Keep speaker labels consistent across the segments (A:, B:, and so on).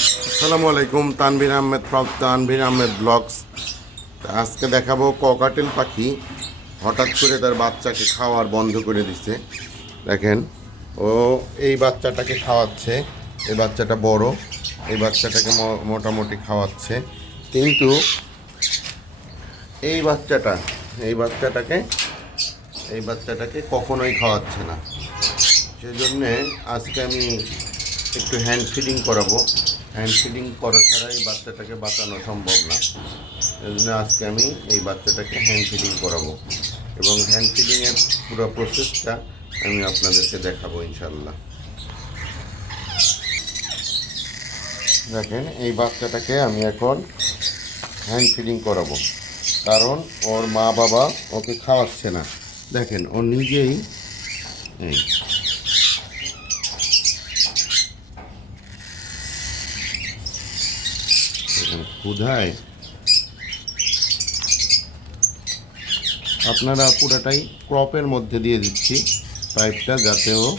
A: আসসালামু আলাইকুম, Tanvir Ahmed from Tanvir Ahmed blogs. আজকে দেখাবো ককাটেল পাখি, হঠাৎ করে তার বাচ্চাকে খাওয়ার বন্ধ করে দিচ্ছে দেখেন, ও এই বাচ্চাটাকে খাওয়াচ্ছে, এই বাচ্চাটা বড়, এই বাচ্চাটাকে মোটামুটি খাওয়াচ্ছে। কিন্তু এই বাচ্চাটা, এই বাচ্চাটাকে এই বাচ্চাটাকে কখনোই খাওয়াচ্ছে না। সেজন্যে আজকে আমি একটু হ্যান্ড ফিডিং করাবো। হ্যান্ড ফিডিং করা ছাড়া এই বাচ্চাটাকে বাঁচানো সম্ভব না। এই জন্য আজকে আমি এই বাচ্চাটাকে হ্যান্ড ফিডিং করাবো। এবং হ্যান্ড ফিডিংয়ের পুরো প্রসেসটা আমি আপনাদেরকে দেখাবো ইনশাল্লাহ দেখেন, এই বাচ্চাটাকে আমি এখন হ্যান্ড ফিডিং করাবো। কারণ ওর মা বাবা ওকে খাওয়াচ্ছে না। দেখেন, ও নিজেই ক্ষুধায়। আপনারা পুরাটাই ক্রপের মধ্যে দিয়ে দিচ্ছি, পাইপটা যাতে ও,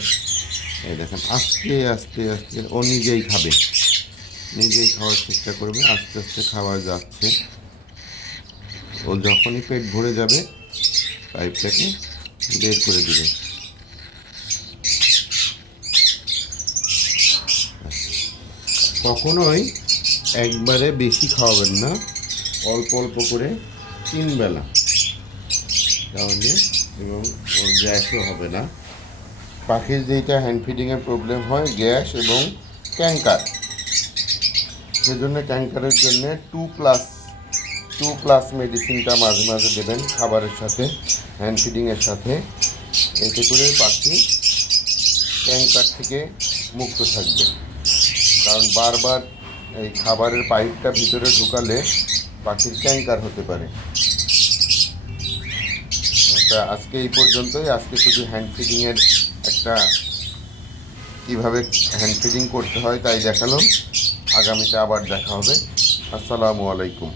A: এই দেখেন, আস্তে আস্তে আস্তে ও নিজেই খাবে। নিজেই খাওয়ার চেষ্টা করবে, আস্তে আস্তে খাওয়া যাচ্ছে। ও যখনই পেট ভরে যাবে, পাইপটাকে বের করে দিবে। কখনোই একবারে বেশি খাওয়াবেন না। অল্প অল্প করে তিন বেলা। তাহলে এবং ওর গ্যাসও হবে না। পাখির যেটা হ্যান্ড ফিডিংয়ের প্রবলেম হয়, গ্যাস এবং ক্যাঙ্কার সেজন্য ক্যাঙ্কারের জন্য টু প্লাস টু প্লাস মেডিসিনটা মাঝে মাঝে দেবেন খাবারের সাথে হ্যান্ড ফিডিংয়ের সাথে। এতে করে পাখি ক্যাঙ্কার থেকে মুক্ত থাকবে। কারণ বারবার এই খাবারের পাইপটা ভিতরে ঢুকালে পাখির ক্যাঙ্কার হতে পারে। আজকে এই পর্যন্তই। আজকে শুধু হ্যান্ড ফিডিংয়ের একটা কীভাবে হ্যান্ড ফিডিং করতে হয় তাই দেখালাম। আগামীতে আবার দেখা হবে। আসসালামু আলাইকুম।